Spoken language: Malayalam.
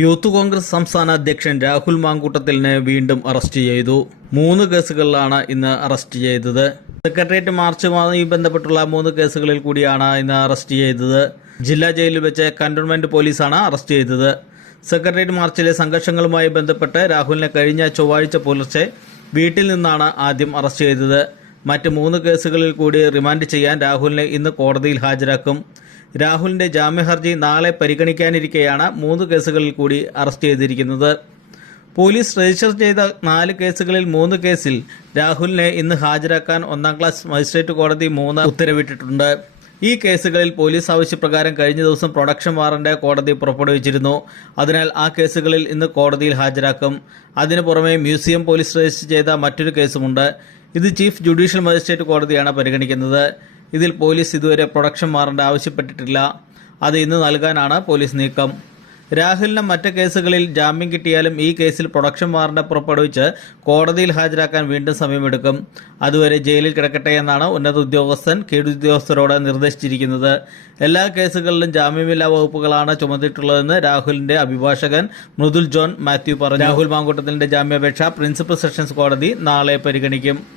യൂത്ത് കോൺഗ്രസ് സംസ്ഥാന അധ്യക്ഷൻ രാഹുൽ മാങ്കൂട്ടത്തിലിനെ വീണ്ടും അറസ്റ്റ് ചെയ്തു. മൂന്ന് കേസുകളിലാണ് ഇന്ന് അറസ്റ്റ് ചെയ്തത്. സെക്രട്ടേറിയറ്റ് മാർച്ചുമായി ബന്ധപ്പെട്ടുള്ള മൂന്ന് കേസുകളിൽ കൂടിയാണ് ഇന്ന് അറസ്റ്റ് ചെയ്തത്. ജില്ലാ ജയിലിൽ വെച്ച് കന്റോൺമെന്റ് പോലീസാണ് അറസ്റ്റ് ചെയ്തത്. സെക്രട്ടേറിയറ്റ് മാർച്ചിലെ സംഘർഷങ്ങളുമായി ബന്ധപ്പെട്ട് രാഹുലിനെ കഴിഞ്ഞ ചൊവ്വാഴ്ച പുലർച്ചെ വീട്ടിൽ നിന്നാണ് ആദ്യം അറസ്റ്റ് ചെയ്തത്. മറ്റ് മൂന്ന് കേസുകളിൽ കൂടി റിമാൻഡ് ചെയ്യാൻ രാഹുലിനെ ഇന്ന് കോടതിയിൽ ഹാജരാക്കും. രാഹുലിന്റെ ജാമ്യഹർജി നാളെ പരിഗണിക്കാനിരിക്കെയാണ് മൂന്ന് കേസുകളിൽ കൂടി അറസ്റ്റ് ചെയ്തിരിക്കുന്നത്. പോലീസ് രജിസ്റ്റർ ചെയ്ത നാല് കേസുകളിൽ മൂന്ന് കേസിൽ രാഹുലിനെ ഇന്ന് ഹാജരാക്കാൻ ഒന്നാം ക്ലാസ് മജിസ്ട്രേറ്റ് കോടതി മൂന്ന് ഉത്തരവിട്ടിട്ടുണ്ട്. ഈ കേസുകളിൽ പോലീസ് ആവശ്യപ്രകാരം കഴിഞ്ഞ ദിവസം പ്രൊഡക്ഷൻ വാറന്റ് കോടതി പുറപ്പെടുവിച്ചിരുന്നു. അതിനാൽ ആ കേസുകളിൽ ഇന്ന് കോടതിയിൽ ഹാജരാക്കും. അതിനു പുറമെ മ്യൂസിയം പോലീസ് രജിസ്റ്റർ ചെയ്ത മറ്റൊരു കേസുമുണ്ട്. ഇത് ചീഫ് ജുഡീഷ്യൽ മജിസ്ട്രേറ്റ് കോടതിയാണ് പരിഗണിക്കുന്നത്. ഇതിൽ പോലീസ് ഇതുവരെ പ്രൊഡക്ഷൻ വാറന്റ് ആവശ്യപ്പെട്ടിട്ടില്ല. അത് ഇന്ന് നൽകാനാണ് പോലീസ് നീക്കം. രാഹുലിന് മറ്റ് കേസുകളിൽ ജാമ്യം കിട്ടിയാലും ഈ കേസിൽ പ്രൊഡക്ഷൻ വാറന്റ് പുറപ്പെടുവിച്ച് കോടതിയിൽ ഹാജരാക്കാൻ വീണ്ടും സമയമെടുക്കും. അതുവരെ ജയിലിൽ കിടക്കട്ടെ എന്നാണ് ഉന്നത ഉദ്യോഗസ്ഥൻ കീഴുദ്യോഗസ്ഥരോട് നിർദ്ദേശിച്ചിരിക്കുന്നത്. എല്ലാ കേസുകളിലും ജാമ്യമില്ലാ വകുപ്പുകളാണ് ചുമത്തിയിട്ടുള്ളതെന്ന് രാഹുലിന്റെ അഭിഭാഷകൻ മൃദുൽ ജോൺ മാത്യു പറഞ്ഞു. രാഹുൽ മാങ്കൂട്ടത്തിന്റെ ജാമ്യാപേക്ഷ പ്രിൻസിപ്പൽ സെഷൻസ് കോടതി നാളെ പരിഗണിക്കും.